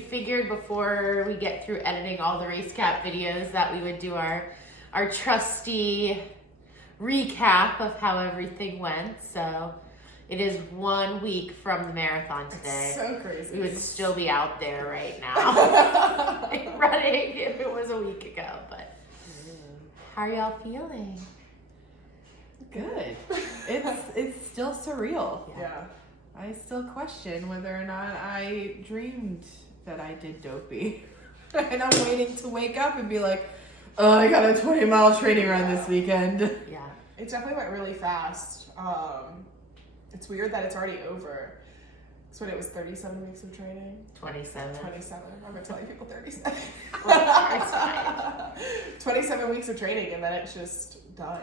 we figured before we get through editing all the race cap videos that we would do our trusty recap of how everything went. So it is 1 week from the marathon today. It's so crazy. We would still be out there right now running if it was a week ago. But how are y'all feeling? Good. It's still surreal. Yeah. I still question whether or not I dreamed that I did Dopey. And I'm waiting to wake up and be like, oh, I got a 20-mile training run this weekend. Yeah. It definitely went really fast. It's weird that it's already over. So it was 37 weeks of training. 27. 27. I've been telling people 37. It's fine. 27 weeks of training, and then it's just done.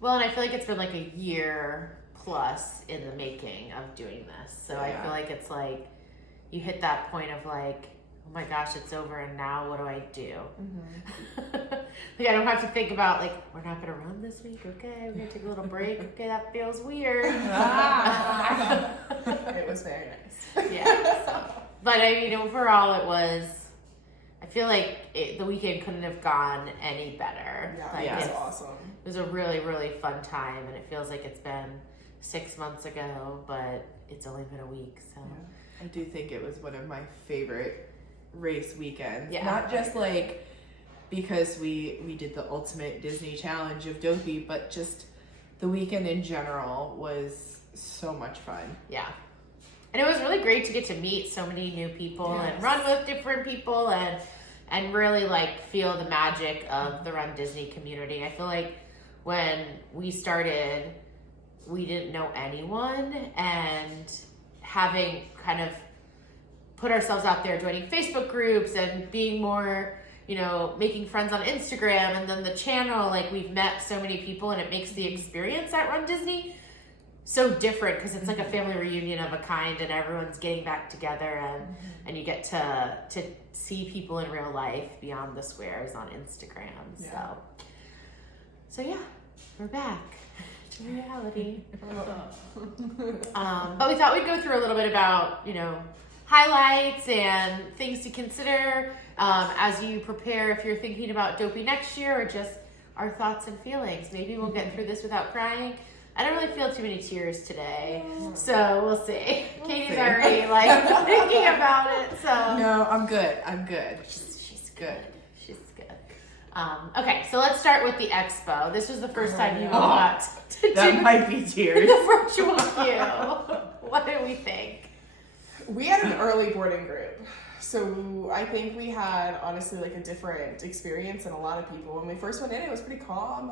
Well, and I feel like it's been like a year plus in the making of doing this. So I feel like it's like you hit that point of like, oh my gosh, it's over, and now what do I do? Like I don't have to think about like, we're not gonna run this week, okay? We're gonna take a little break, okay? That feels weird. It was very nice. Yeah. So. But I mean, overall, it was. I feel like the weekend couldn't have gone any better. Yeah, like, it was awesome. It was a really, really fun time, and it feels like it's been 6 months ago, but it's only been a week. So I do think it was one of my favorite race weekends. Yeah. Not just like because we did the ultimate Disney challenge of Dopey, but just the weekend in general was so much fun. yeah. And it was really great to get to meet so many new people and run with different people and really like feel the magic of the Run Disney community. I feel like when we started, we didn't know anyone, and having kind of put ourselves out there, joining Facebook groups and being more, you know, making friends on Instagram, and then the channel, like we've met so many people, and it makes the experience at Run Disney so different because it's like a family reunion of a kind, and everyone's getting back together, and you get to see people in real life beyond the squares on Instagram. Yeah. So yeah, we're back to reality. But we thought we'd go through a little bit about, you know, highlights and things to consider as you prepare, if you're thinking about Dopey next year, or just our thoughts and feelings. Maybe we'll get through this without crying. I don't really feel too many tears today, so we'll see. Katie's already like thinking about it, so. No, I'm good. She's good. She's good. Okay, so let's start with the expo. This was the first time you got to That do might be tears. the virtual queue. What did we think? We had an early boarding group. So I think we had honestly like a different experience than a lot of people. When we first went in, it was pretty calm.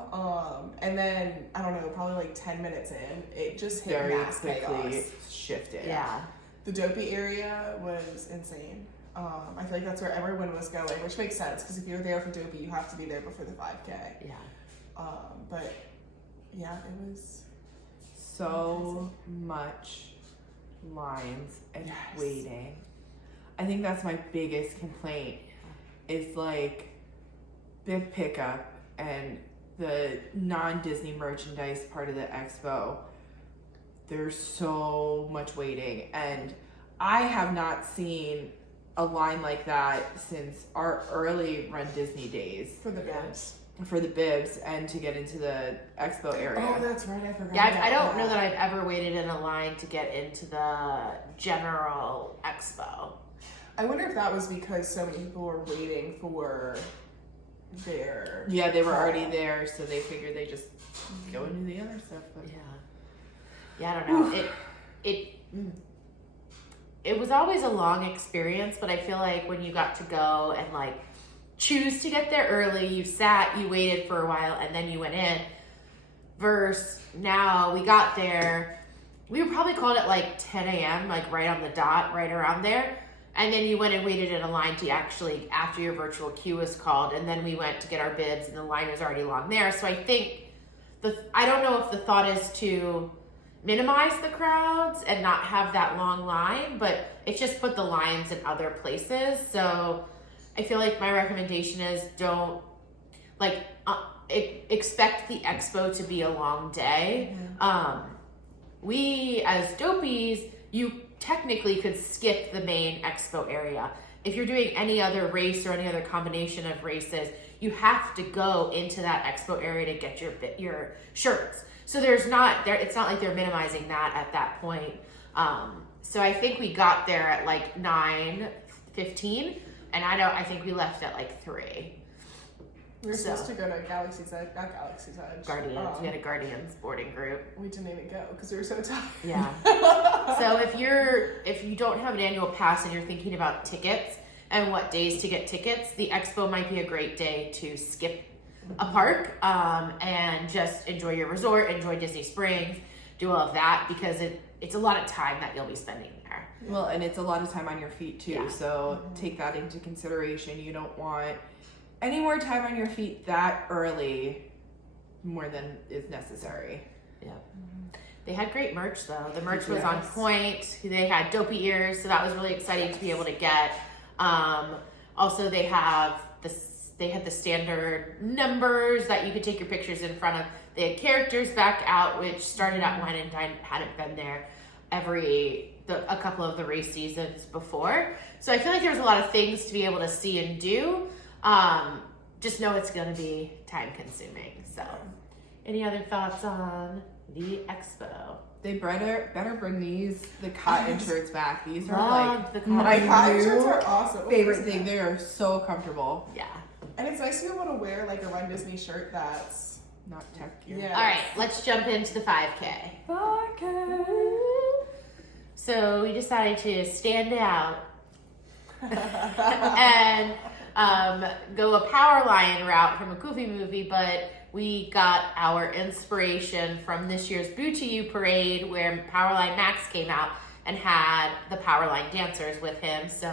And then, I don't know, probably like 10 minutes in, it just hit Very mass quickly chaos. shifted. Yeah. The Dopey area was insane. I feel like that's where everyone was going, which makes sense because if you're there for Dopey, you have to be there before the 5K. Yeah. But yeah, it was So much lines and waiting. I think that's my biggest complaint is like bib pickup and the non-Disney merchandise part of the expo. There's so much waiting, and I have not seen a line like that since our early Run Disney days for the bibs. for the bibs and to get into the expo area. Oh, that's right. I forgot. Yeah, about I don't know that I've ever waited in a line to get into the general expo. I wonder if that was because so many people were waiting for their. Yeah, they were already there, so they figured they just go and do the other stuff. But Yeah, I don't know. It was always a long experience, but I feel like when you got to go and like choose to get there early, you sat, you waited for a while, and then you went in. Versus now, we got there, we were probably called at like 10 a.m., like right on the dot, right around there. And then you went and waited in a line to actually, after your virtual queue was called, and then we went to get our bibs, and the line was already long there. So I think, I don't know if the thought is to minimize the crowds and not have that long line, but it's just put the lines in other places. So I feel like my recommendation is don't, like, expect the expo to be a long day. We, as Dopies, you technically could skip the main expo area. If you're doing any other race or any other combination of races, you have to go into that expo area to get your shirts. So it's not like they're minimizing that at that point. So I think we got there at like 9:15, and I think we left at like 3. We were supposed to go to Galaxy's Edge, not Galaxy's Edge. Guardians. We had a Guardians boarding group. We didn't even go because we were so tired. Yeah. So if you don't have an annual pass and you're thinking about tickets and what days to get tickets, the expo might be a great day to skip a park and just enjoy your resort, enjoy Disney Springs, do all of that, because it's a lot of time that you'll be spending there. Well, and it's a lot of time on your feet too. Yeah. So take that into consideration. You don't want any more time on your feet that early more than is necessary. Yeah. They had great merch though. The merch was on point. They had Dopey ears, so that was really exciting to be able to get. Also, they had the standard numbers that you could take your pictures in front of. They had characters back out, which started at Wine and Dine, hadn't been there a couple of the race seasons before. So I feel like there's a lot of things to be able to see and do. Just know it's going to be time consuming. So, any other thoughts on the expo? They better bring the cotton shirts back. These are Love like the cotton my Cotton new shirts are awesome. favorite thing. They are so comfortable. Yeah. And it's nice to be able to wear like a Run Disney shirt that's Not tech gear. Yeah. All right, let's jump into the 5K. 5K. So we decided to stand out and go a Power Line route from a Goofy movie, but we got our inspiration from this year's Boo to You parade where Powerline Max came out and had the Powerline dancers with him. So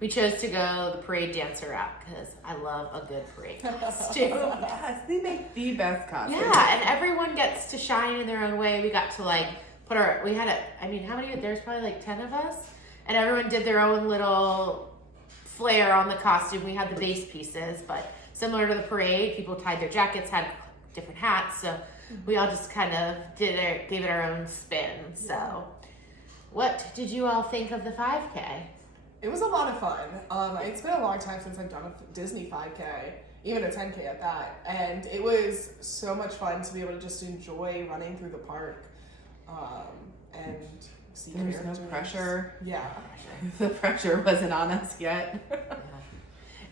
we chose to go the parade dancer route because I love a good parade costume. Yes, they make the best costumes. Yeah, and everyone gets to shine in their own way. We got to like how many, there's probably like 10 of us, and everyone did their own little flair on the costume. We had the base pieces, but similar to the parade, people tied their jackets, had different hats, so we all just kind of gave it our own spin. So what did you all think of the 5K? It was a lot of fun. It's been a long time since I've done a Disney 5K, even a 10K at that, and it was so much fun to be able to just enjoy running through the park and see There's characters. no pressure. Yeah. The pressure wasn't on us yet.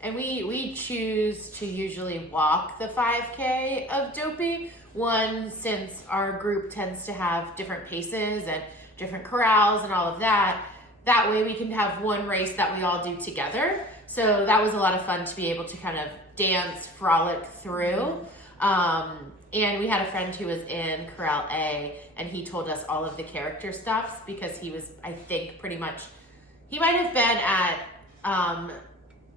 And we choose to usually walk the 5K of Dopey. One, since our group tends to have different paces and different corrals and all of that. That way we can have one race that we all do together. So that was a lot of fun to be able to kind of dance, frolic through. And we had a friend who was in Corral A, and he told us all of the character stops because he was, I think, pretty much, he might have been at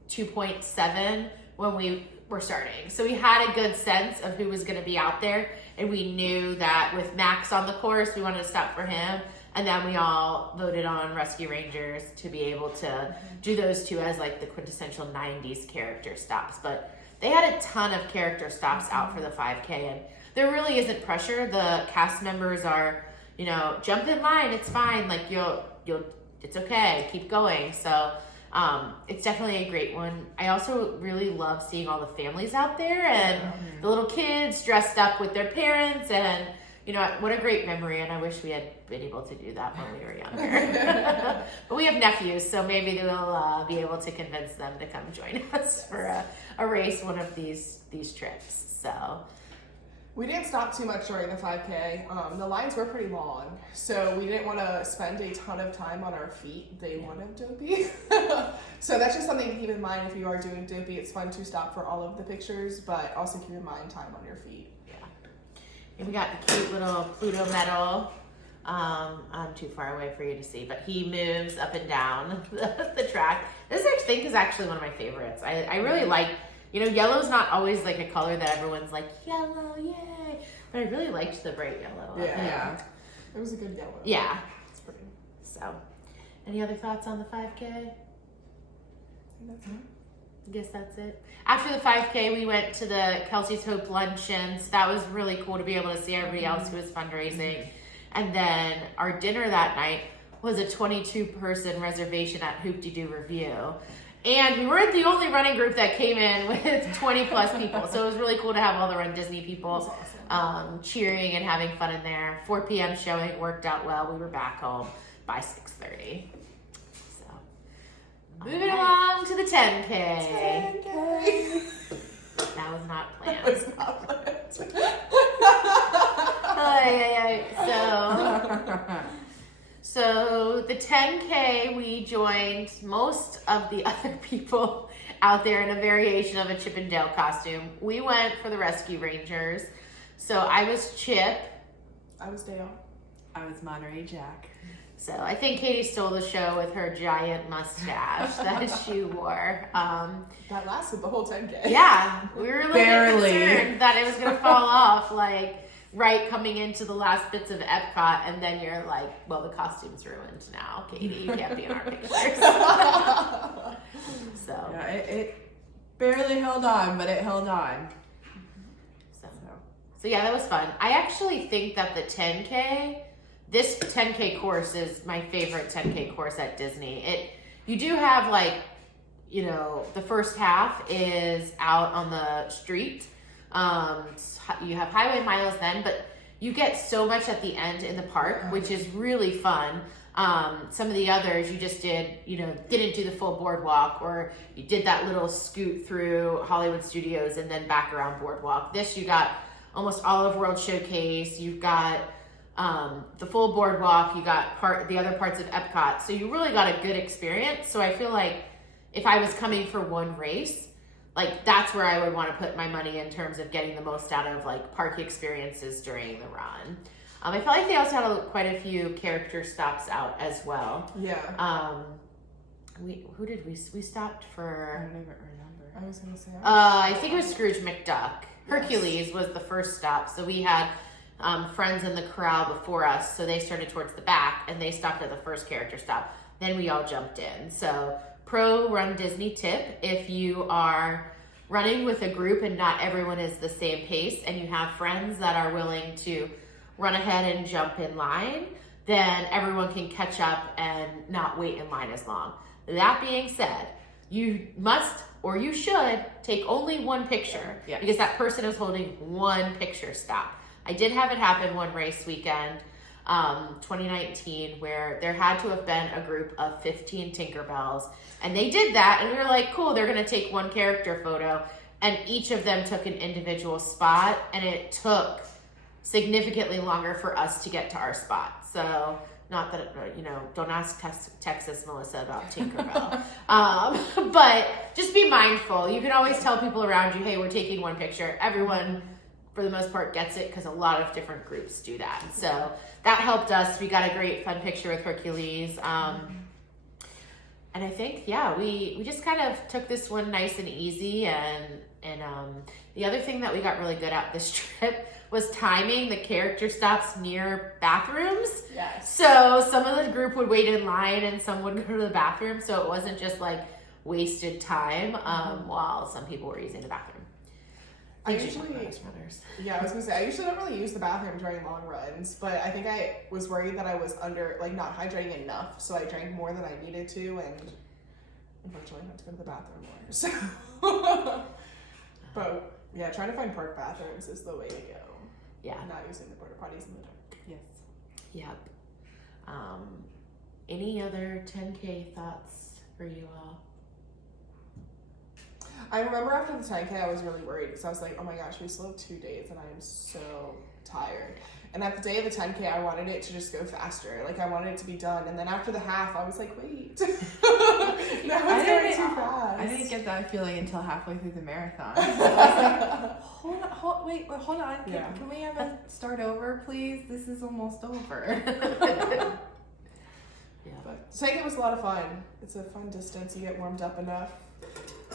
2.7 when we were starting. So we had a good sense of who was going to be out there, and we knew that with Max on the course, we wanted to stop for him. And then we all voted on Rescue Rangers to be able to do those two as like the quintessential 90s character stops. But they had a ton of character stops out for the 5K, and there really isn't pressure. The cast members are, jump in line, it's fine. Like it's okay, keep going. So it's definitely a great one. I also really love seeing all the families out there and the little kids dressed up with their parents, and what a great memory, and I wish we had been able to do that when we were younger. But we have nephews, so maybe we'll be able to convince them to come join us for a race one of these trips. So we didn't stop too much during the 5K. The lines were pretty long, so we didn't want to spend a ton of time on our feet day one of Dopey. So that's just something to keep in mind if you are doing Dopey. It's fun to stop for all of the pictures, but also keep in mind time on your feet. And we got the cute little Pluto medal. I'm too far away for you to see, but he moves up and down the track. This I think is actually one of my favorites. I really like, yellow's not always like a color that everyone's like, yellow, yay. But I really liked the bright yellow. Yeah. It was a good yellow. Yeah. It's pretty. So, any other thoughts on the 5K? I guess that's it. After the 5K, we went to the Kelsey's Hope luncheons. That was really cool to be able to see everybody else who was fundraising. And then our dinner that night was a 22-person reservation at Hoop-de-Doo Review. And we weren't the only running group that came in with 20 plus people. So it was really cool to have all the Run Disney people cheering and having fun in there. 4 p.m. showing worked out well. We were back home by 6:30. So moving along to the 10K. 10K. That was not planned. That was not planned. So the 10K, we joined most of the other people out there in a variation of a Chip and Dale costume. We went for the Rescue Rangers. So I was Chip. I was Dale. I was Monterey Jack. So I think Katie stole the show with her giant mustache that she wore. That lasted the whole 10K. Yeah, we were a little bit Barely. concerned that it was going to fall off, like, right coming into the last bits of Epcot, and then you're like, well, the costume's ruined now, Katie. You can't be in our pictures. So. Yeah, it barely held on, but it held on. So yeah, that was fun. I actually think that the 10K, this 10K course is my favorite 10K course at Disney. You do have like, you know, the first half is out on the street. You have highway miles then, but you get so much at the end in the park, which is really fun. Some of the others you just didn't do the full boardwalk, or you did that little scoot through Hollywood Studios and then back around boardwalk. This, you got almost all of World Showcase. You've got the full boardwalk. You got the other parts of Epcot. So you really got a good experience. So I feel like if I was coming for one race, like that's where I would want to put my money in terms of getting the most out of like park experiences during the run. I felt like they also had quite a few character stops out as well. Yeah. Who did we stopped I for? don't even remember. I was going to say. I think it was Scrooge McDuck. Hercules was the first stop. So we had friends in the corral before us. So they started towards the back and they stopped at the first character stop. Then we all jumped in. So pro Run Disney tip, if you are running with a group and not everyone is the same pace and you have friends that are willing to run ahead and jump in line, then everyone can catch up and not wait in line as long. That being said, you must or you should take only one picture because that person is holding one picture stop. I did have it happen one race weekend, 2019, where there had to have been a group of 15 Tinkerbells, and they did that, and we were like, cool, they're gonna take one character photo, and each of them took an individual spot, and it took significantly longer for us to get to our spot. So not that, don't ask Texas Melissa about Tinkerbell. But just be mindful. You can always tell people around you, hey, we're taking one picture. Everyone, for the most part, gets it because a lot of different groups do that. So that helped us. We got a great fun picture with Hercules. And I think, we just kind of took this one nice and easy. And the other thing that we got really good at this trip was timing the character stops near bathrooms. Yes. So some of the group would wait in line and some would go to the bathroom. So it wasn't just like wasted time while some people were using the bathroom. I usually don't really use the bathroom during long runs, but I think I was worried that I was not hydrating enough, so I drank more than I needed to, and unfortunately I had to go to the bathroom more. So, but yeah, trying to find park bathrooms is the way to go. Yeah. Not using the porta potties in the dark. Yes. Yep. Any other 10K thoughts for you all? I remember after the 10K, I was really worried because I was like, oh my gosh, we still have 2 days and I am so tired. And at the day of the 10K, I wanted it to just go faster. Like, I wanted it to be done. And then after the half, I was like, wait. Now it's going too fast. I didn't get that feeling until halfway through the marathon. Hold on. Can we have a start over, please? This is almost over. But 10K was a lot of fun. It's a fun distance. You get warmed up enough.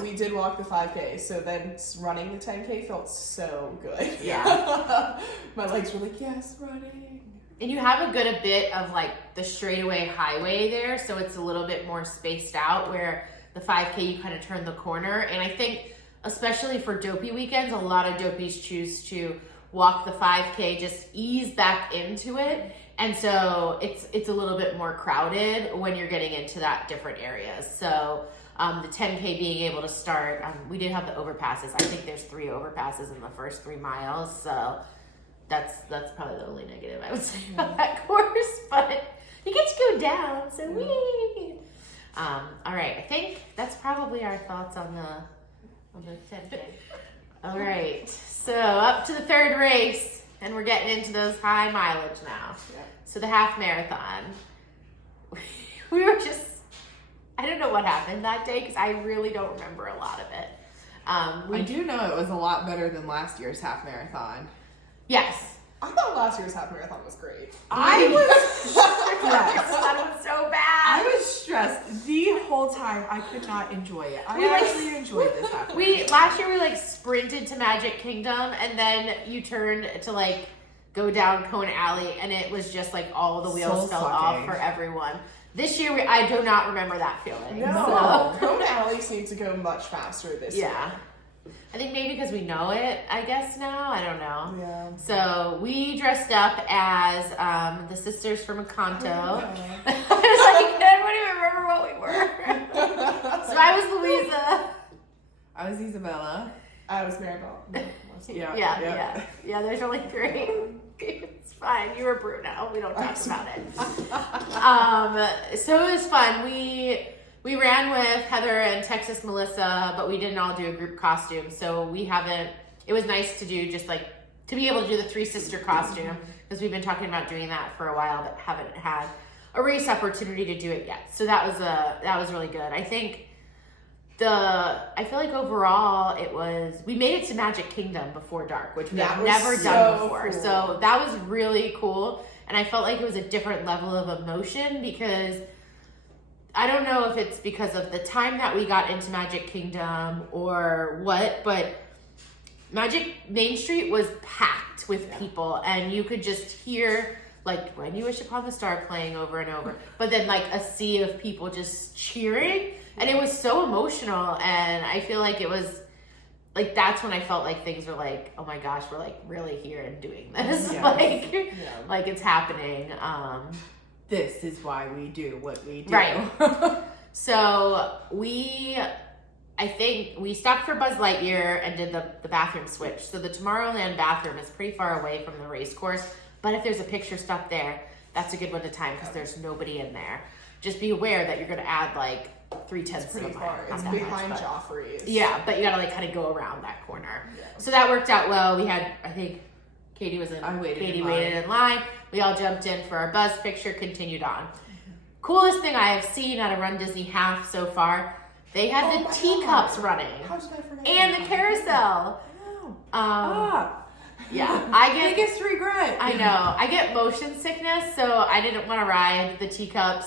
We did walk the 5K, so then running the 10K felt so good. Yeah. My legs were like, yes, running. And you have a good bit of like the straightaway highway there, so it's a little bit more spaced out, where the 5K you kind of turn the corner. And I think especially for Dopey weekends, a lot of Dopies choose to walk the 5K, just ease back into it, And so it's a little bit more crowded when you're getting into that different areas. So the 10K being able to start, we did have the overpasses. I think there's 3 overpasses in the first 3 miles. So that's probably the only negative I would say about that course. But you get to go down, so wee. All right, I think that's probably our thoughts on the 10K. All right, so up to the 3rd race, and we're getting into those high mileage now. Yeah. So the half marathon, we were just, I don't know what happened that day because I really don't remember a lot of it. I do know it was a lot better than last year's half marathon. Yes. I thought last year's half marathon was great. I was That stressed. was so bad. I was stressed the whole time. I could not enjoy it. I actually enjoyed this half marathon. Last year we like sprinted to Magic Kingdom and then you turned to like go down Cone Alley and it was just like all the wheels fell off for everyone. This year I do not remember that feeling. No, Cone Alley seemed to go much faster this year. Yeah. I think maybe because we know it, I guess now. I don't know. Yeah. So we dressed up as the sisters from Encanto. Yeah. I was like, I don't even remember what we were. So I was Louisa. I was Isabella. I was Maribel. No, Yeah, there's only 3. It's fine. You were Bruno. We don't talk about it. So it was fun. We ran with Heather and Texas Melissa, but we didn't all do a group costume. So it was nice to do just like, to be able to do the 3 sister costume because we've been talking about doing that for a while, but haven't had a race opportunity to do it yet. So that was really good. I think I feel like overall we made it to Magic Kingdom before dark, which we've never done before. Cool. So that was really cool. And I felt like it was a different level of emotion because I don't know if it's because of the time that we got into Magic Kingdom or what, but Main Street was packed with people and you could just hear like When You Wish Upon the Star playing over and over, but then like a sea of people just cheering and it was so emotional and I feel like it was like, that's when I felt like things were like, oh my gosh, we're like really here and doing this. Yeah. Like it's happening. This is why we do what we do. Right. So I think we stopped for Buzz Lightyear and did the bathroom switch. So the Tomorrowland bathroom is pretty far away from the race course, but if there's a picture stop there, that's a good one to time because there's nobody in there. Just be aware that you're going to add like 3/10 of a mile. It's Not that behind much, but- Joffrey's. Yeah, but you got to like kind of go around that corner. Yeah. So that worked out well. We had, I think, Katie was in. I waited Katie in waited in line. We all jumped in for our Buzz picture. Continued on. Coolest thing I have seen at a Run Disney half so far. They had the teacups running How did I forget? and the carousel. Ah, Yeah, I get. biggest regret. I know. I get motion sickness, so I didn't want to ride the teacups.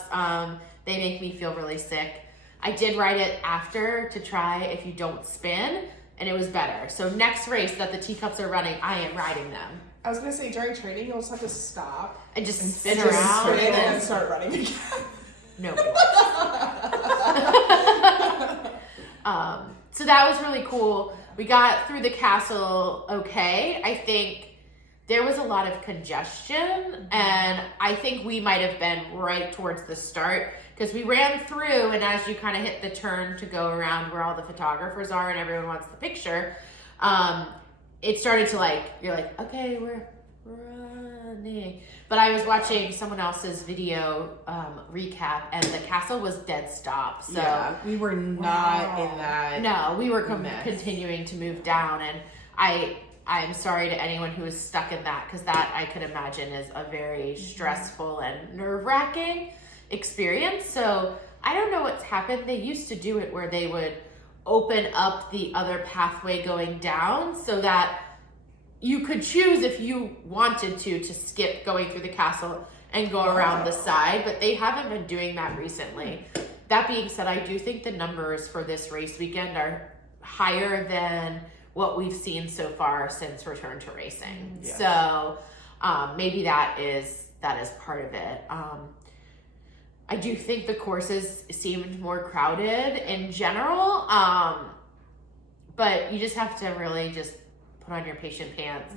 They make me feel really sick. I did ride it after to try if you don't spin, and it was better. So next race that the teacups are running, I am riding them. I was gonna say during training you'll just have to stop And just spin and just around. spin and and then start running again. nobody So that was really cool. We got through the castle okay. I think there was a lot of congestion, and I think we might have been right towards the start because we ran through, and as you kind of hit the turn to go around where all the photographers are and everyone wants the picture, it started to like, you're like, okay, we're running. But I was watching someone else's video recap, and the castle was dead stop. So yeah, we were not in that. no, we were mess. continuing to move down, and I'm sorry to anyone who is stuck in that because that I could imagine is a very stressful and nerve-wracking experience. So I don't know what's happened. They used to do it where they would open up the other pathway going down so that you could choose if you wanted to skip going through the castle and go around the side, but they haven't been doing that recently. That being said, I do think the numbers for this race weekend are higher than what we've seen so far since return to racing. Yeah. So maybe that is part of it. I do think the courses seemed more crowded in general, but you just have to really just put on your patient pants,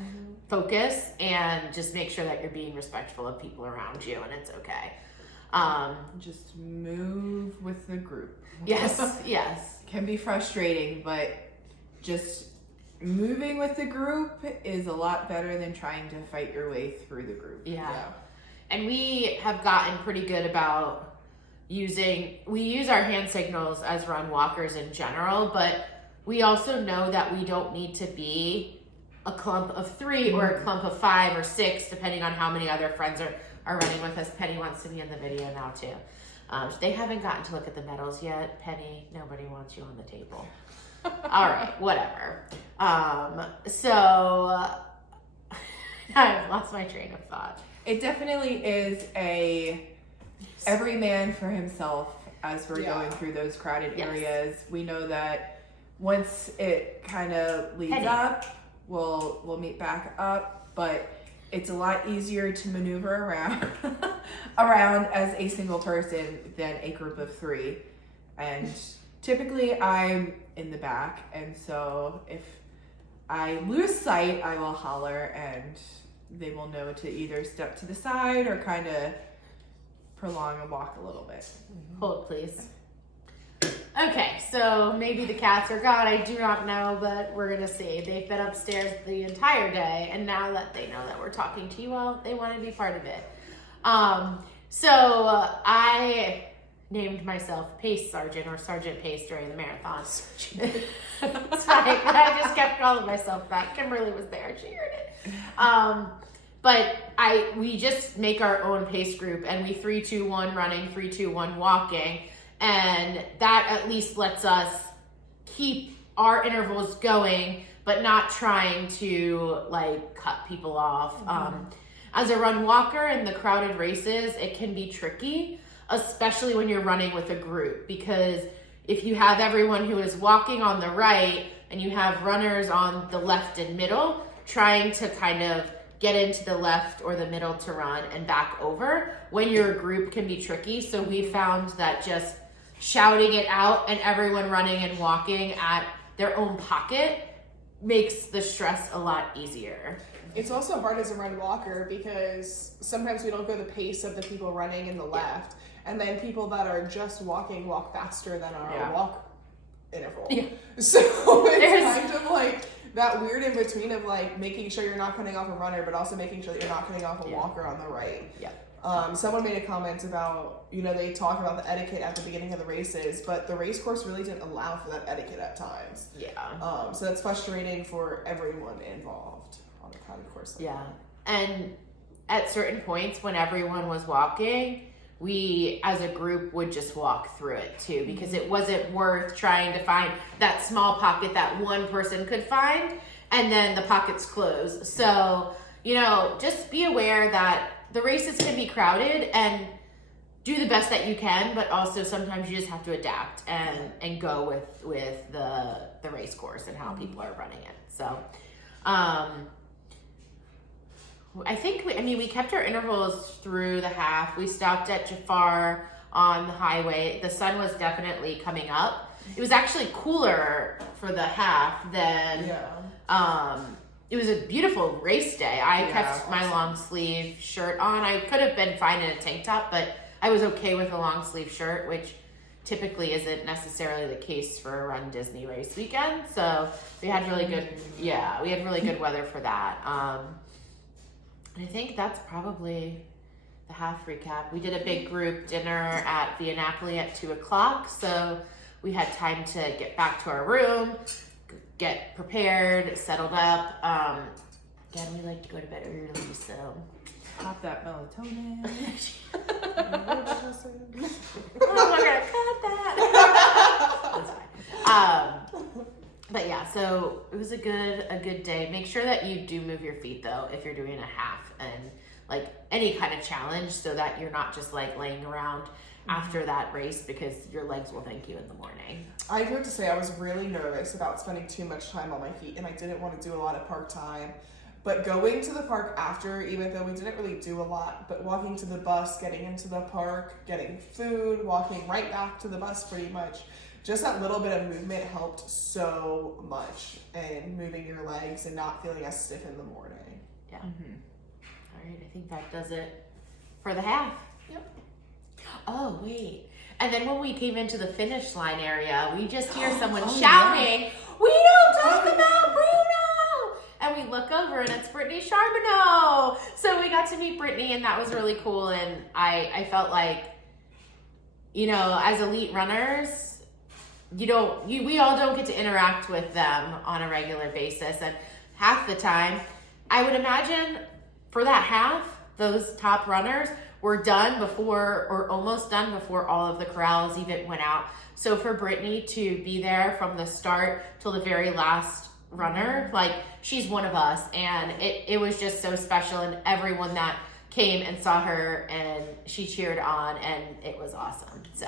focus and just make sure that you're being respectful of people around you, and it's okay. Just move with the group. Yes, yes. Can be frustrating, but just moving with the group is a lot better than trying to fight your way through the group. Yeah. And we have gotten pretty good about we use our hand signals as run walkers in general, but we also know that we don't need to be a clump of 3 or a clump of 5 or 6, depending on how many other friends are running with us. Penny wants to be in the video now too. They haven't gotten to look at the medals yet. Penny, nobody wants you on the table. All right, whatever. So I've lost my train of thought. It definitely is every man for himself as we're going through those crowded areas. We know that once it kind of leads up, we'll meet back up, but it's a lot easier to maneuver around as a single person than a group of 3. And typically I'm in the back, and so if I lose sight, I will holler and they will know to either step to the side or kind of prolong and walk a little bit. Hold, please. Okay, so maybe the cats are gone. I do not know, but we're going to see. They've been upstairs the entire day, and now that they know that we're talking to you all, they want to be part of it. I named myself Pace Sergeant or Sergeant Pace during the marathon. It's fine. I just kept calling myself that. Kimberly was there. She heard it. But we just make our own pace group, and we 3-2-1 running, 3-2-1 walking, and that at least lets us keep our intervals going, but not trying to like cut people off. As a run walker in the crowded races, it can be tricky, especially when you're running with a group, because if you have everyone who is walking on the right and you have runners on the left and middle, trying to kind of get into the left or the middle to run and back over when you're a group can be tricky. So we found that just shouting it out and everyone running and walking at their own pocket makes the stress a lot easier. It's also hard as a run walker because sometimes we don't go the pace of the people running in the left, and then people that are just walking walk faster than our walk interval. So it's kind of like that weird in between of like making sure you're not cutting off a runner, but also making sure that you're not cutting off a walker on the right. Someone made a comment about, they talk about the etiquette at the beginning of the races, but the race course really didn't allow for that etiquette at times. So that's frustrating for everyone involved on a crowded course like that. And at certain points when everyone was walking, we as a group would just walk through it too, because it wasn't worth trying to find that small pocket that one person could find and then the pockets close. So, just be aware that the races can be crowded and do the best that you can, but also sometimes you just have to adapt and go with the race course and how people are running it. So, I think we kept our intervals through the half. We stopped at Jafar on the highway. The sun was definitely coming up. It was actually cooler for the half than it was a beautiful race day. I kept my long sleeve shirt on. I could have been fine in a tank top, but I was okay with a long sleeve shirt, which typically isn't necessarily the case for a Run Disney race weekend. So we had really good weather for that. I think that's probably the half recap. We did a big group dinner at Via Napoli at 2:00, so we had time to get back to our room, get prepared, settled up. Again, we like to go to bed early, so Pop that melatonin. I'm not gonna cut that. That's fine. But yeah, so it was a good day. Make sure that you do move your feet though if you're doing a half and like any kind of challenge, so that you're not just like laying around after that race, because your legs will thank you in the morning. I do have to say I was really nervous about spending too much time on my feet, and I didn't want to do a lot of park time. But going to the park after, even though we didn't really do a lot, but walking to the bus, getting into the park, getting food, walking right back to the bus pretty much, just that little bit of movement helped so much in moving your legs and not feeling as stiff in the morning. Yeah. Mm-hmm. All right, I think that does it for the half. Yep. Oh, wait. And then when we came into the finish line area, we just hear someone Oh, shouting, "We don't talk about Bruno!" And we look over and it's Brittany Charbonneau. So we got to meet Brittany and that was really cool. And I felt like, you know, as elite runners, we all don't get to interact with them on a regular basis. And half the time, I would imagine for that half, those top runners were done before, or almost done before all of the corrals even went out. So for Brittany to be there from the start till the very last runner, like, she's one of us, and it was just so special, and everyone that came and saw her and she cheered on, and it was awesome. So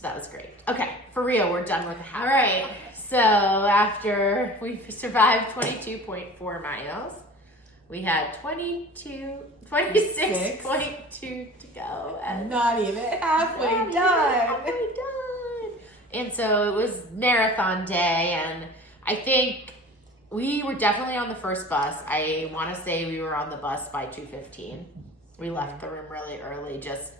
that was great. Okay, for Rio, we're done with it. All right, so after we survived 22.4 miles, we had 26.2 to go. And Not even halfway done. And so it was marathon day, and I think we were definitely on the first bus. I want to say we were on the bus by 2:15. We left the room really early. Just,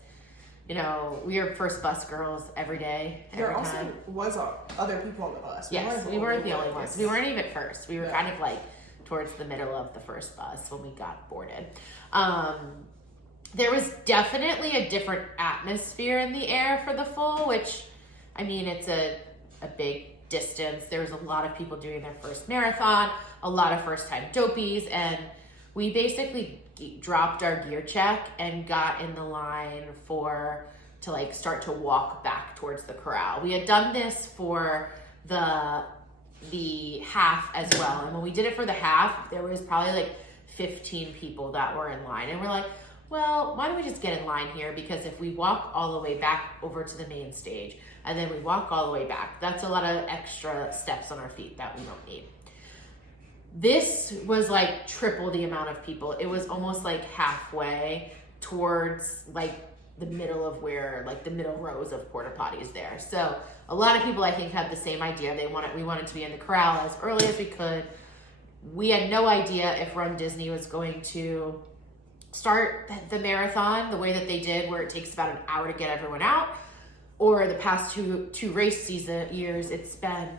you know, we were first bus girls every day. There also was other people on the bus. Yes, we weren't the only ones. We weren't even first. We were kind of like towards the middle of the first bus when we got boarded. There was definitely a different atmosphere in the air for the full, which, I mean, it's a big distance. There was a lot of people doing their first marathon, a lot of first time dopies, and we basically dropped our gear check and got in the line to like start to walk back towards the corral. We had done this for the half as well, and when we did it for the half, there was probably like 15 people that were in line, and we're like, well, why don't we just get in line here, because if we walk all the way back over to the main stage and then we walk all the way back, that's a lot of extra steps on our feet that we don't need. This was like triple the amount of people. It was almost like halfway towards like the middle of where, like the middle rows of porta potties there. So a lot of people, I think, had the same idea. We wanted to be in the corral as early as we could. We had no idea if Run Disney was going to start the marathon the way that they did, where it takes about an hour to get everyone out, or the past two race years, it's been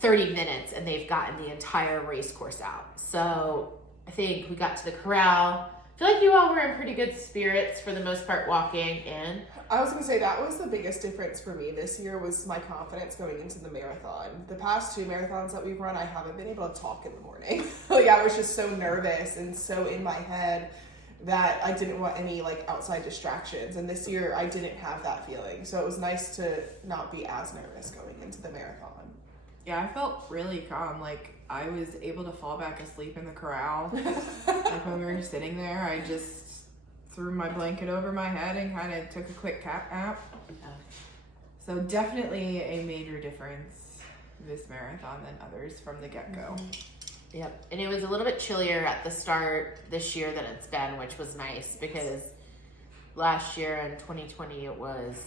30 minutes and they've gotten the entire race course out. So I think we got to the corral. I feel like you all were in pretty good spirits for the most part walking in. I was going to say that was the biggest difference for me this year, was my confidence going into the marathon. The past two marathons that we've run, I haven't been able to talk in the morning. Like, I was just so nervous and so in my head that I didn't want any like outside distractions. And this year I didn't have that feeling. So it was nice to not be as nervous going into the marathon. Yeah, I felt really calm. Like, I was able to fall back asleep in the corral. Like, when we were sitting there, I just threw my blanket over my head and kind of took a quick cat nap. So definitely a major difference this marathon than others from the get-go. Mm-hmm. Yep, and it was a little bit chillier at the start this year than it's been, which was nice, because last year in 2020 it was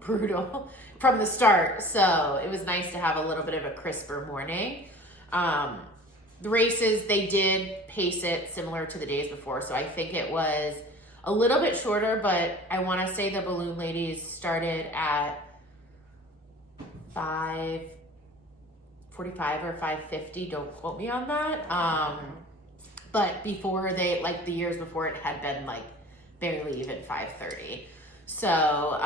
brutal from the start. So it was nice to have a little bit of a crisper morning. The races, they did pace it similar to the days before, so I think it was a little bit shorter, but I want to say the balloon ladies started at 5:45 or 5:50. Don't quote me on that. But before they, like the years before, it had been like barely even 5:30. So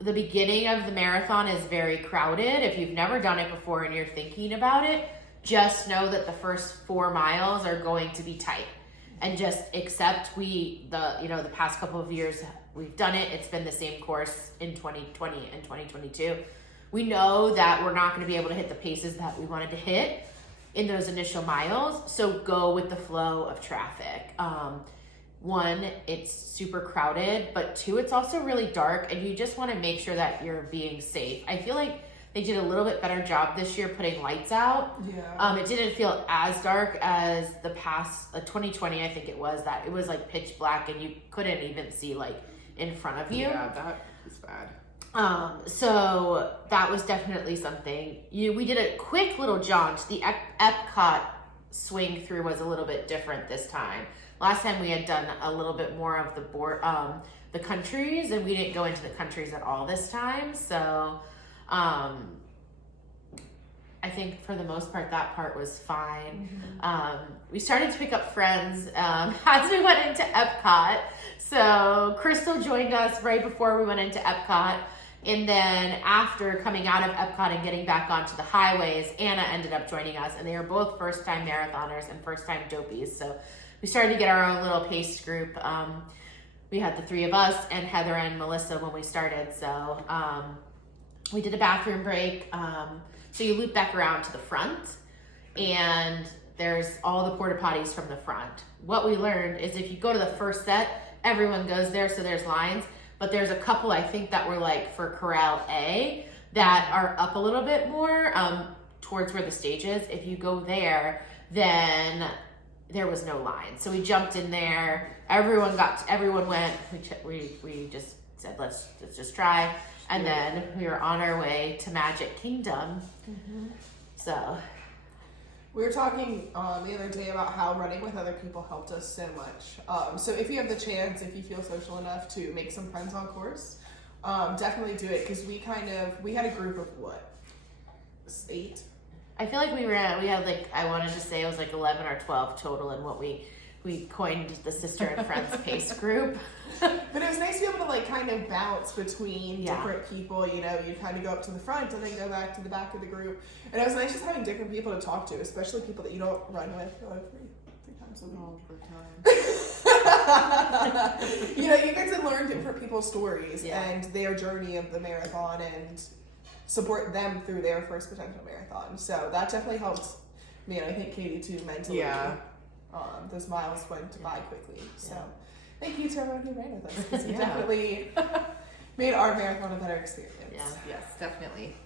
the beginning of the marathon is very crowded. If you've never done it before and you're thinking about it, just know that the first 4 miles are going to be tight, and just accept the past couple of years we've done it. It's been the same course in 2020 and 2022. We know that we're not going to be able to hit the paces that we wanted to hit in those initial miles. So go with the flow of traffic. One, it's super crowded, but two, it's also really dark, and you just want to make sure that you're being safe. I feel like they did a little bit better job this year putting lights out. Yeah. It didn't feel as dark as the past 2020. I think it was that it was like pitch black and you couldn't even see like in front of you. Yeah, that was bad. So that was definitely something. We did a quick little jaunt to the Epcot swing through was a little bit different this time. Last time we had done a little bit more of the countries, and we didn't go into the countries at all this time. So I think for the most part, that part was fine. We started to pick up friends as we went into Epcot. So Crystal joined us right before we went into Epcot. And then after coming out of Epcot and getting back onto the highways, Anna ended up joining us. And they were both first-time marathoners and first-time dopies. So we started to get our own little pace group. We had the three of us and Heather and Melissa when we started. So we did a bathroom break. So you loop back around to the front, and there's all the porta potties from the front. What we learned is if you go to the first set, everyone goes there, so there's lines. But there's a couple, I think, that were like for Corral A that are up a little bit more towards where the stage is. If you go there, then there was no line. So we jumped in there. Everyone went. We just said, let's just try. And then we were on our way to Magic Kingdom. So we were talking the other day about how running with other people helped us so much. So if you have the chance, if you feel social enough to make some friends on course, definitely do it, because we had a group of what, 8? I feel like we had like, I wanted to say it was like 11 or 12 total in what we coined the Sister and Friends Pace group. But it was nice to be able to like kind of bounce between different people. You know, you kind of go up to the front and then go back to the back of the group. And it was nice just having different people to talk to, especially people that you don't run with three times a week. All the time. You know, you get to learn different people's stories and their journey of the marathon and support them through their first potential marathon. So that definitely helped me, and I think Katie too, mentally. Yeah. Those miles went by quickly. So thank you to everyone who ran with us, because you Yeah. definitely made our marathon a better experience. Yeah. Yes, definitely.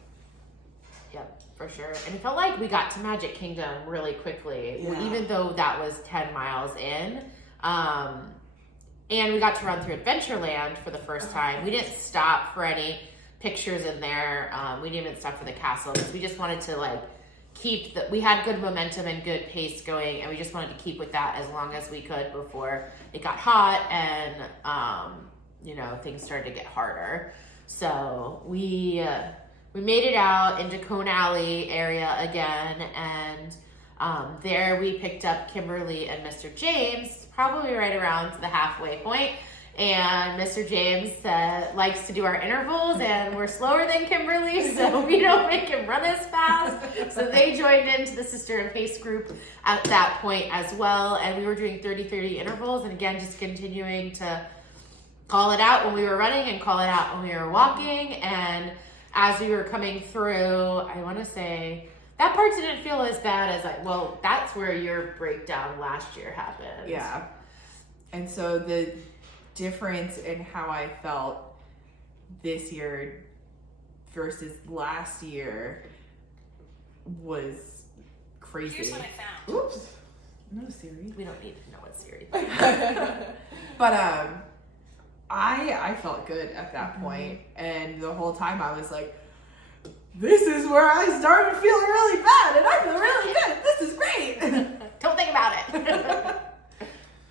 Yep, for sure. And it felt like we got to Magic Kingdom really quickly, even though that was 10 miles in. And we got to run through Adventureland for the first time. We didn't stop for any pictures in there. We didn't even stop for the castle, because we just wanted to like we had good momentum and good pace going, and we just wanted to keep with that as long as we could before it got hot and you know, things started to get harder. So we made it out into Cone Alley area again, and there we picked up Kimberly and Mr. James, probably right around the halfway point. And Mr. James likes to do our intervals, and we're slower than Kimberly, so we don't make him run as fast. So they joined into the Sister and Pace group at that point as well, and we were doing 30-30 intervals, and again, just continuing to call it out when we were running and call it out when we were walking. And as we were coming through, I want to say that part didn't feel as bad as that's where your breakdown last year happened. Yeah. And so the difference in how I felt this year versus last year was crazy. Here's what I found. Oops. No, Siri. We don't need to know what Siri. But I felt good at that point, and the whole time I was like, this is where I started feeling really bad, and I feel really good. This is great. Don't think about it.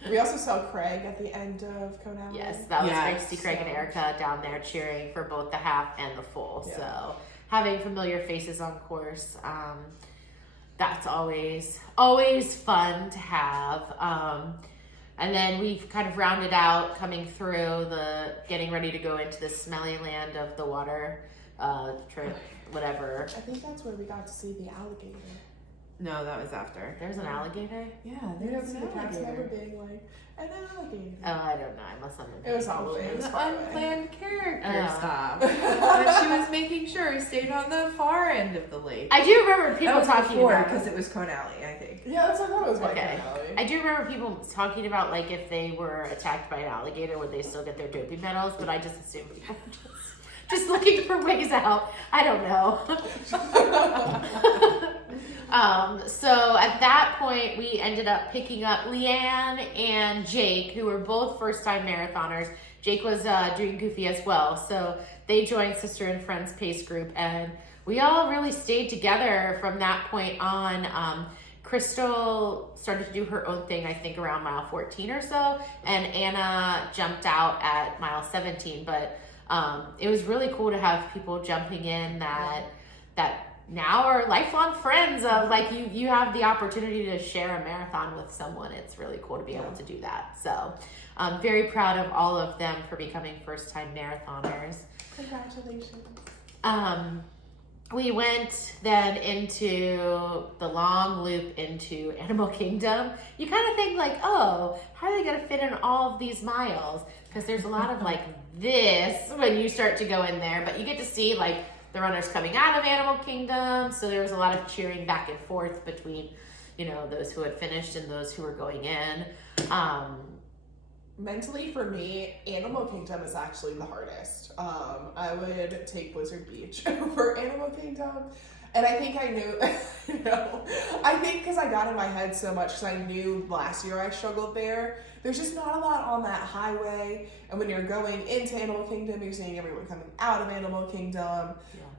We also saw Craig at the end of Cone Alley. Yes, that was great to Yes. see Craig and Erica down there cheering for both the half and the full. Yeah. So having familiar faces on course, that's always fun to have. And then we've kind of rounded out coming through getting ready to go into the smelly land of the water trip, whatever. I think that's where we got to see the alligator. No, that was after. There's an alligator? Yeah, You know, there's the an cast member alligator. being like, an alligator. Oh, I don't know. I must have been. It was Halloween. It was An far away. unplanned character Oh. stop. But she was making sure he stayed on the far end of the lake. I do remember people talking about because it was Cone Alley, I think. Yeah, that's what I thought it was like Okay. Cone Alley. I do remember people talking about like if they were attacked by an alligator, would they still get their dopey medals? But I just assume people were just looking for ways out. I don't know. So at that point, we ended up picking up Leanne and Jake, who were both first-time marathoners. Jake was doing Goofy as well, so they joined Sister and Friends Pace Group, and we all really stayed together from that point on. Crystal started to do her own thing, I think around mile 14 or so, and Anna jumped out at mile 17. But it was really cool to have people jumping in that now are lifelong friends of like you have the opportunity to share a marathon with someone. It's really cool to be able to do that. So I'm very proud of all of them for becoming first-time marathoners. Congratulations. We went then into the long loop into Animal Kingdom. You kind of think like, oh, how are they going to fit in all of these miles? Because there's a lot of like this when you start to go in there, but you get to see like the runners coming out of Animal Kingdom. So there was a lot of cheering back and forth between, those who had finished and those who were going in. Mentally, for me, Animal Kingdom is actually the hardest. I would take Blizzard Beach over Animal Kingdom. And I think I knew, I think because I got in my head so much because I knew last year I struggled there. There's just not a lot on that highway. And when you're going into Animal Kingdom, you're seeing everyone coming out of Animal Kingdom.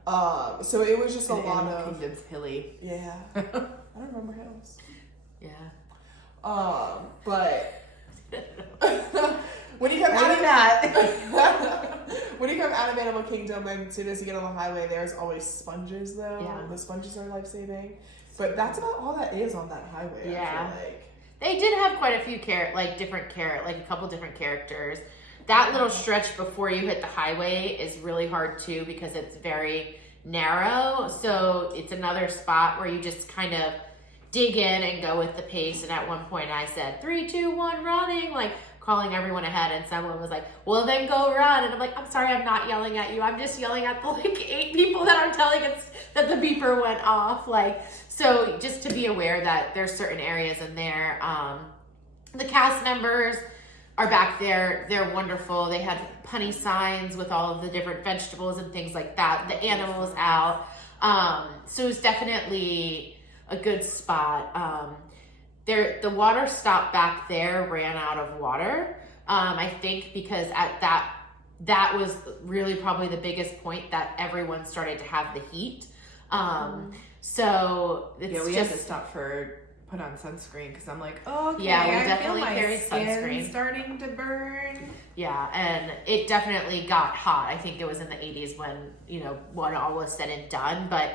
Yeah. So it was just a lot of... Animal Kingdom's hilly. Yeah. I don't remember hills. Yeah. But... when you come out of when you come out of Animal Kingdom, as soon as you get on the highway, there's always sponges though. Yeah. The sponges are life-saving. But that's about all that is on that highway. Yeah. I feel like. They did have quite a few a couple different characters. That little stretch before you hit the highway is really hard too because it's very narrow. So it's another spot where you just kind of dig in and go with the pace. And at one point I said, 3, 2, 1, running, like calling everyone ahead. And someone was like, well, then go run. And I'm like, I'm sorry, I'm not yelling at you. I'm just yelling at the 8 people that I'm telling that the beeper went off. So just to be aware that there's certain areas in there. The cast members are back there. They're wonderful. They had punny signs with all of the different vegetables and things like that. The animals out. So it was definitely a good spot. The water stop back there ran out of water. I think because at that was really probably the biggest point that everyone started to have the heat. So it's we had to stop put on sunscreen because I'm like, oh, okay, yeah, we I definitely feel my carry skin sunscreen. Starting to burn. Yeah, and it definitely got hot. I think it was in the 80s when when all was said and done, but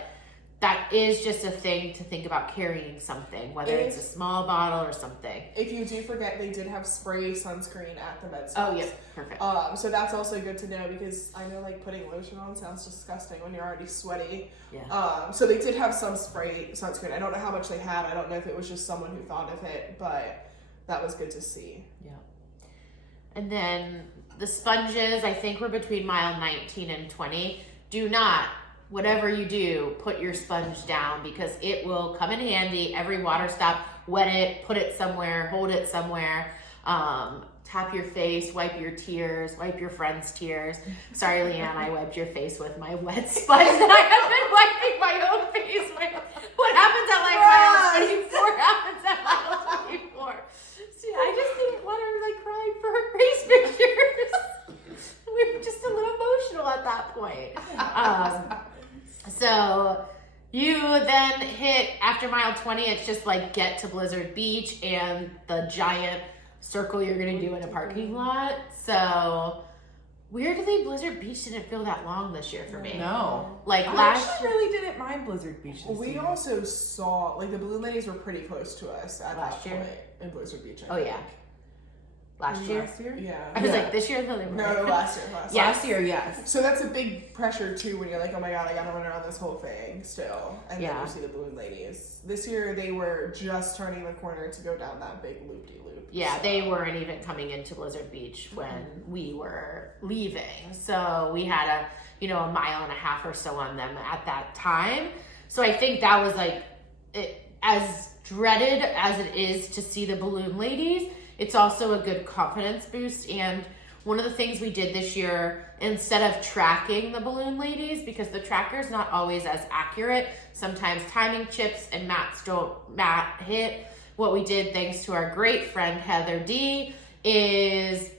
that is just a thing to think about carrying something, whether it's a small bottle or something. If you do forget, they did have spray sunscreen at the med stops. Oh, yeah, perfect. So that's also good to know because I know putting lotion on sounds disgusting when you're already sweaty. Yeah. So they did have some spray sunscreen. I don't know how much they had. I don't know if it was just someone who thought of it, but that was good to see. Yeah. And then the sponges, I think, were between mile 19 and 20. Do not, whatever you do, put your sponge down because it will come in handy. Every water stop, wet it, put it somewhere, hold it somewhere, tap your face, wipe your tears, wipe your friend's tears. Sorry, Leanne, I wiped your face with my wet sponge that I have been wiping my own face. What happens at mile 24 happens at mile 24. See, I just didn't want her crying for her race pictures. We were just a little emotional at that point. So you then hit, after mile 20, it's just get to Blizzard Beach and the giant circle you're going to do in a parking lot. So weirdly, Blizzard Beach didn't feel that long this year for me. No. I actually really didn't mind Blizzard Beach this We year. also saw, the Blue Ladies were pretty close to us at Last that year? point in Blizzard Beach. Oh, yeah. Last year? Last year? Yeah. I was this year? No, they weren't. No, last year. Last year, yes. So that's a big pressure too when you're like, oh my god, I gotta run around this whole thing still. And then Yeah. you see the Balloon Ladies. This year they were just turning the corner to go down that big loop-de-loop. Yeah, so. they weren't even coming into Blizzard Beach when we were leaving. So we had a mile and a half or so on them at that time. So I think that was as dreaded as it is to see the Balloon Ladies, it's also a good confidence boost. And one of the things we did this year, instead of tracking the Balloon Ladies, because the tracker's not always as accurate, sometimes timing chips and mats don't hit. What we did, thanks to our great friend Heather D, is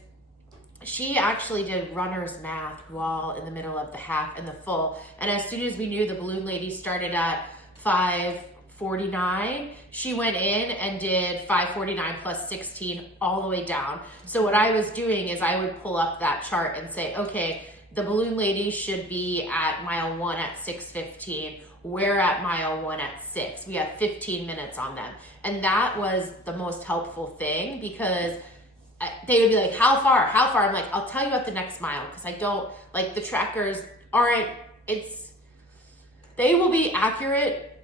she actually did runner's math while in the middle of the half and the full. And as soon as we knew the Balloon Ladies started at 5 5:49, she went in and did 5:49 plus 16 all the way down. So what I was doing is I would pull up that chart and say, okay, the balloon ladies should be at mile 1 at 6:15. We're at mile 1 at 6. We have 15 minutes on them. And that was the most helpful thing, because they would be like, how far? I'm like, I'll tell you at the next mile, because I don't, like, the trackers aren't, they will be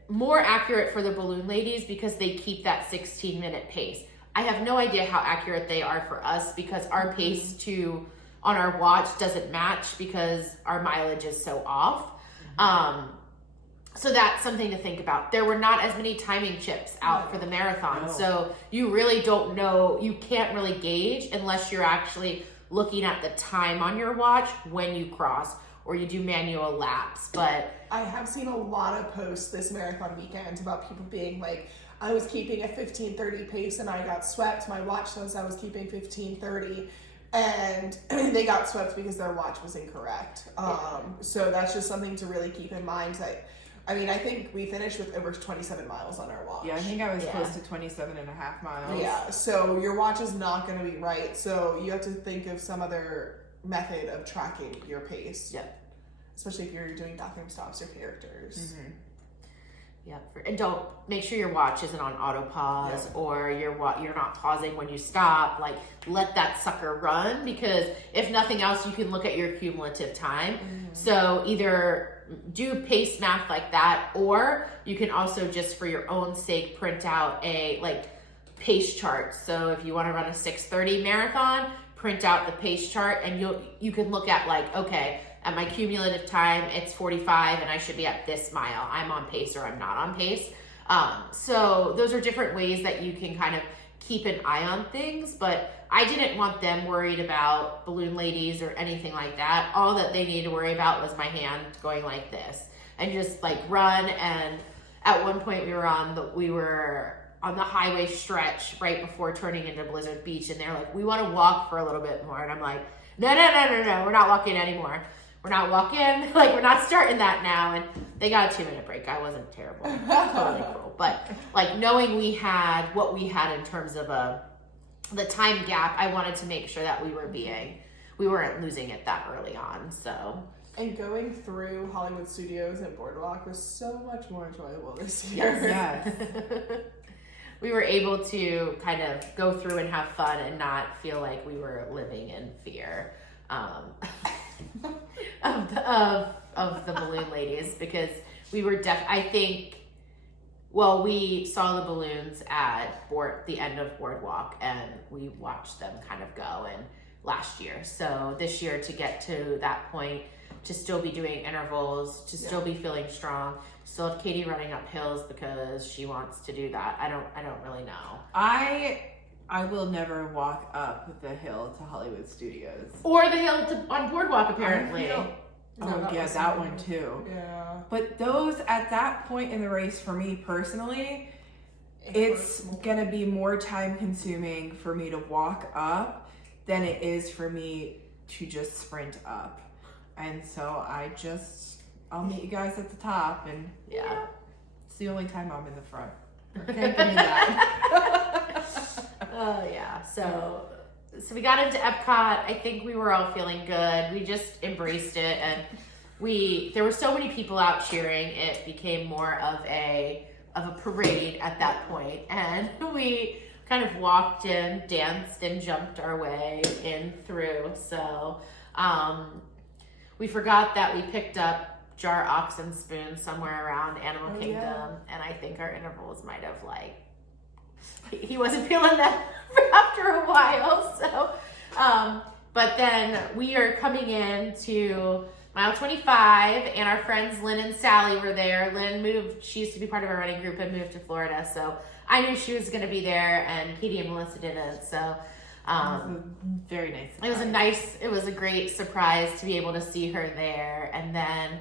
more accurate for the balloon ladies because they keep that 16-minute pace. I have no idea how accurate they are for us, because our pace on our watch doesn't match because our mileage is so off. So that's something to think about. There were not as many timing chips out for the marathon. No. So you really don't know, you can't really gauge unless you're actually looking at the time on your watch when you cross or you do manual laps. But I have seen a lot of posts this marathon weekend about people being like, I was keeping a 15:30 pace and I got swept. My watch says I was keeping 15:30. And they got swept because their watch was incorrect. So that's just something to really keep in mind. I think we finished with over 27 miles on our watch. Yeah, I think I was close to 27 and a half miles. Yeah, so your watch is not going to be right. So you have to think of some other method of tracking your pace. Yep. Especially if you're doing document stops or characters. Mm-hmm. yeah, and don't make sure your watch isn't on auto pause or you're not pausing when you stop. Like, let that sucker run, because if nothing else, you can look at your cumulative time. So either do pace math like that, or you can also just for your own sake print out a pace chart. So if you want to run a 6:30 marathon, print out the pace chart, and you can look at okay, at my cumulative time it's 45 and I should be at this mile. I'm on pace or I'm not on pace. So those are different ways that you can kind of keep an eye on things, but I didn't want them worried about balloon ladies or anything like that. All that they needed to worry about was my hand going like this and just run. And at one point we were on the highway stretch right before turning into Blizzard Beach, and they're like, we want to walk for a little bit more. And I'm like, no, we're not walking anymore. We're not walking, we're not starting that now. And they got a 2-minute break. I wasn't terrible, totally cool. But knowing what we had in terms of the time gap, I wanted to make sure that we weren't losing it that early on. So. And going through Hollywood Studios and Boardwalk was so much more enjoyable this year. Yes. We were able to kind of go through and have fun and not feel like we were living in fear of the balloon ladies, because we were we saw the balloons at the end of Boardwalk and we watched them kind of go last year. So this year, to get to that point, to still be doing intervals, to still be feeling strong, still have Katie running up hills because she wants to do that. I don't really know. I will never walk up the hill to Hollywood Studios. Or the hill on Boardwalk, apparently. That one too. Yeah. But those, at that point in the race, for me personally, it's gonna be more time consuming for me to walk up than it is for me to just sprint up. And so I'll meet you guys at the top, and it's the only time I'm in the front. Can't give me that. Oh yeah. So we got into Epcot. I think we were all feeling good. We just embraced it, and there were so many people out cheering. It became more of a parade at that point, and we kind of walked in, danced, and jumped our way in through. So we forgot that we picked up jar, ox, and spoon somewhere around Animal Kingdom, and I think our intervals might have he wasn't feeling that after a while. So but then we are coming in to mile 25, and our friends Lynn and Sally were there. Lynn moved, she used to be part of our running group and moved to Florida, so I knew she was going to be there, and Katie and Melissa didn't. So very nice surprise. It was a great surprise to be able to see her there, and then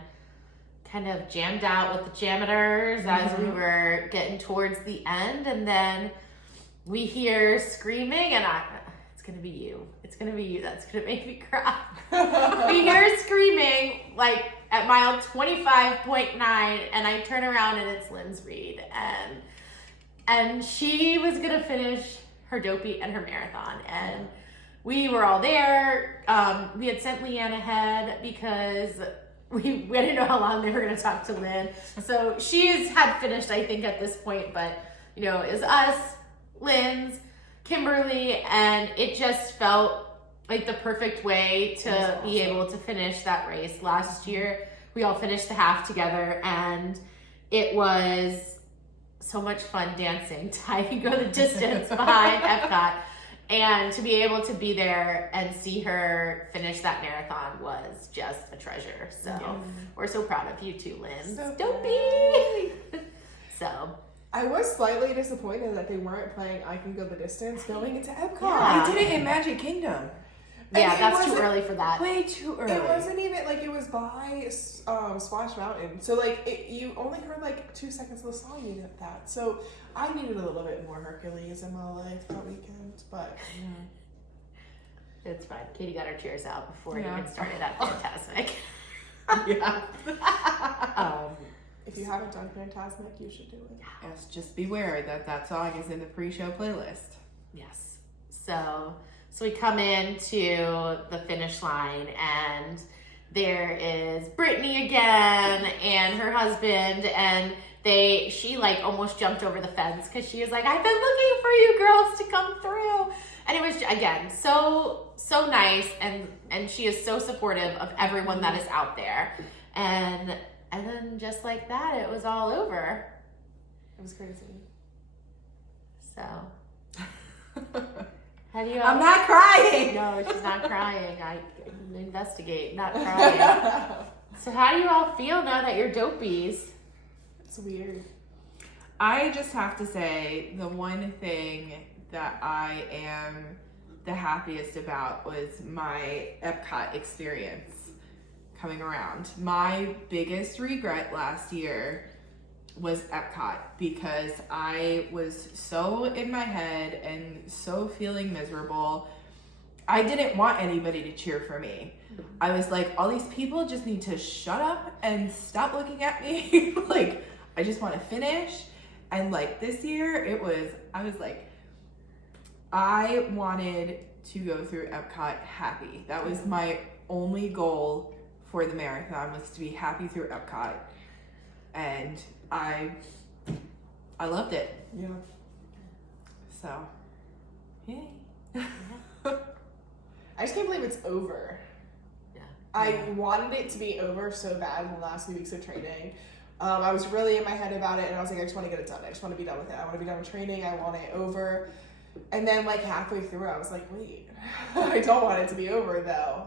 kind of jammed out with the jammeters as we were getting towards the end, and then we hear screaming, and it's gonna be you that's gonna make me cry. We hear screaming at mile 25.9, and I turn around and it's Lynn's Reed, and she was gonna finish her Dopey and her marathon, and we were all there. We had sent Leanne ahead because we didn't know how long they were gonna talk to Lynn, so she had finished, I think, at this point, but you know, it was us, Lynn's, Kimberly, and it just felt like the perfect way to be able to finish that race. Last year, we all finished the half together, and it was so much fun dancing to I Can Go the Distance behind Epcot. And to be able to be there and see her finish that marathon was just a treasure. So we're so proud of you too, Lynn. So Dopey! So I was slightly disappointed that they weren't playing I Can Go the Distance going into Epcot. Yeah. They did it in Magic Kingdom. yeah, it that's too wasn't- early for that. Way too early. It wasn't even like it was by Splash Mountain, so like you only heard like 2 seconds of the song. You did that, so I needed a little bit more Hercules in my life that weekend. But It's fine. Katie got her cheers out before it Yeah. even started at Fantasmic. Yeah. if you haven't done Fantasmic, you should do it. Yes, just beware that song is in the pre-show playlist. Yes. So we come into the finish line, and there is Brittany again and her husband, and she like almost jumped over the fence because she was like, I've been looking for you girls to come through. And it was, again, so nice, and she is so supportive of everyone that is out there. And then just like that, it was all over. It was crazy. So how do you I'm not crying. No, she's not crying. I investigate, not crying. So how do you all feel now that you're dopies? It's weird. I just have to say the one thing that I am the happiest about was my Epcot experience coming around. My biggest regret last year was Epcot because I was so in my head and so feeling miserable. I didn't want anybody to cheer for me. I was like, all these people just need to shut up and stop looking at me. Like, I just want to finish. And like this year, I was like, I wanted to go through Epcot happy. That was my only goal for the marathon, was to be happy through Epcot. And I loved it. Yeah. So, yay. I just can't believe it's over. Yeah. I wanted it to be over so bad in the last few weeks of training. I was really in my head about it, and I was like, I just want to get it done. I just want to be done with it. I want to be done with training. I want it over. And then, like, halfway through, I was like, wait, I don't want it to be over, though.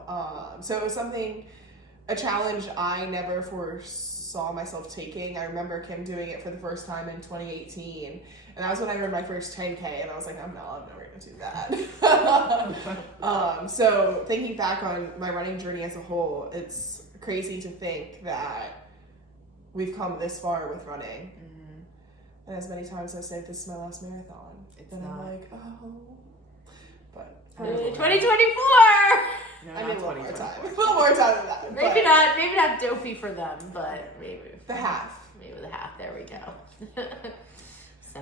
So it was a challenge I never foresaw myself taking. I remember Kim doing it for the first time in 2018, and that was when I ran my first 10K, and I was like, I'm never going to do that. So thinking back on my running journey as a whole, it's crazy to think that we've come this far with running. Mm-hmm. And as many times as I say, this is my last marathon, then I'm not. like, oh. But 2024. No, I not need a little more 2024. time. A little more time than that. Maybe but not dopey for them, but maybe the half. Maybe the half. There we go. So,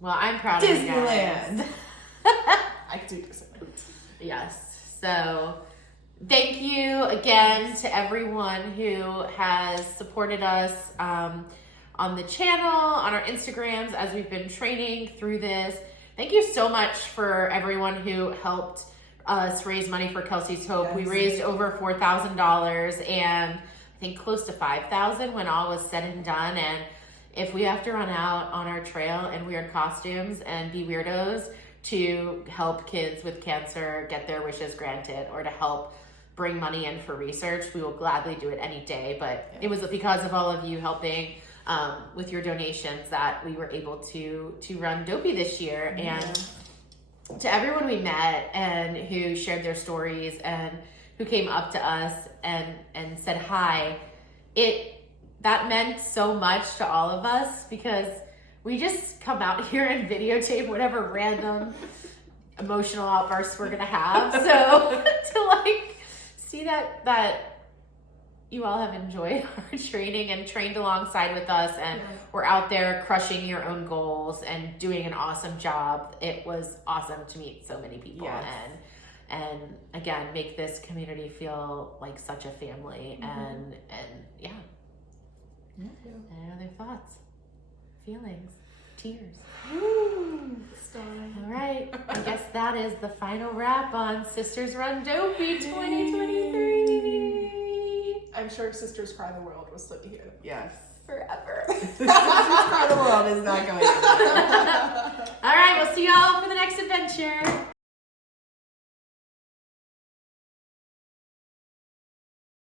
well, I'm proud of you guys. Disneyland. I could do Disneyland. Yes. So, thank you again to everyone who has supported us on the channel, on our Instagrams as we've been training through this. Thank you so much for everyone who helped us raise money for Kelsey's Hope. Yes. We raised over $4,000 and I think close to $5,000 when all was said and done. And if we have to run out on our trail in weird costumes and be weirdos to help kids with cancer get their wishes granted, or to help bring money in for research, we will gladly do it any day. But it was because of all of you helping with your donations that we were able to run Dopey this year. And to everyone we met and who shared their stories and who came up to us and said hi, that meant so much to all of us, because we just come out here and videotape whatever random emotional outbursts we're gonna have. So to like see that you all have enjoyed our training and trained alongside with us, and we're out there crushing your own goals and doing an awesome job. It was awesome to meet so many people and again, make this community feel like such a family. And yeah. Any other thoughts, feelings, tears? All right, I guess that is the final wrap on Sisters Run Dopey 2023. I'm sure Sisters Cry the World will still be here. Yes. Forever. Sisters Cry the World is not going anywhere. All right, we'll see y'all for the next adventure.